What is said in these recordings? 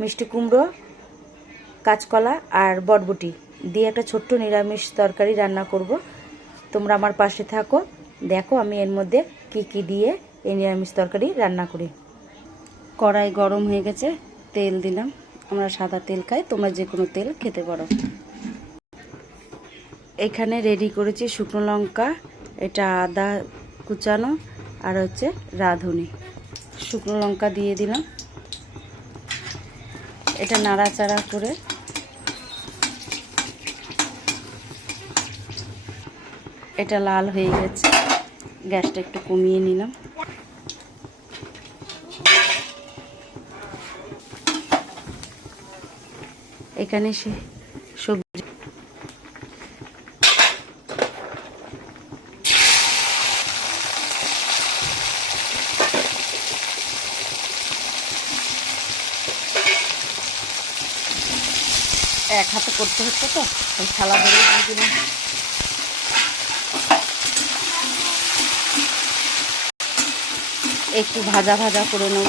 মিষ্টি কুমড়ো, কাঁচকলা আর বটবটি দিয়ে একটা ছোট্ট নিরামিষ তরকারি রান্না করব। তোমরা আমার পাশে থাকো, দেখো আমি এর মধ্যে কি কি দিয়ে এই নিরামিষ তরকারি রান্না করি। কড়াই গরম হয়ে গেছে, তেল দিলাম। আমরা সাদা তেল খাই, তোমরা যে কোনো তেল খেতে পারো। এখানে রেডি করেছি শুকনো লঙ্কা, এটা আদা কুচানো আর হচ্ছে রাঁধুনি। শুকনো লঙ্কা দিয়ে দিলাম, এটা নাড়াচাড়া করে এটা লাল হয়ে গেছে, গ্যাসটা একটু কমিয়ে নিলাম। এখানে সবজি এক হাতে করতে হচ্ছে তো, ওই থালা ধরে দিয়ে দিলাম। একটু ভাজা ভাজা করে নেব।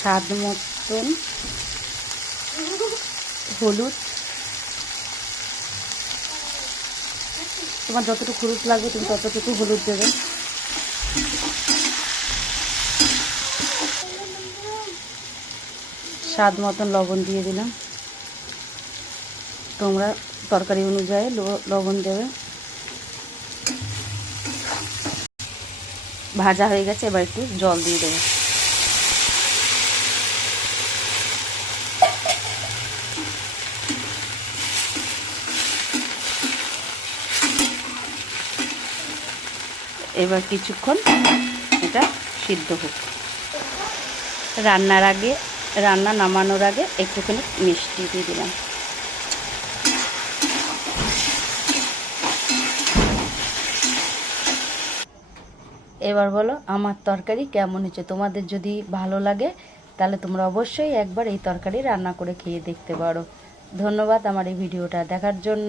স্বাদ মতন হলুদ, তোমার যতটুকু হলুদ লাগবে তুমি ততটুকু হলুদ দেবে। স্বাদ মতন লবণ দিয়ে দিলাম, তোমরা তরকারি অনুযায়ী লবণ দেবে। ভাজা হয়ে গেছে, এবার একটু জল দিয়ে দেবে। এবার কিছুক্ষণ এটা সিদ্ধ হোক। রান্না নামানোর আগে একটুখানি মিষ্টি দিয়ে দিলাম। এবার বলো আমার তরকারি কেমন হয়েছে। তোমাদের যদি ভালো লাগে তাহলে তোমরা অবশ্যই একবার এই তরকারি রান্না করে খেয়ে দেখতে পারো। ধন্যবাদ আমার এই ভিডিওটা দেখার জন্য।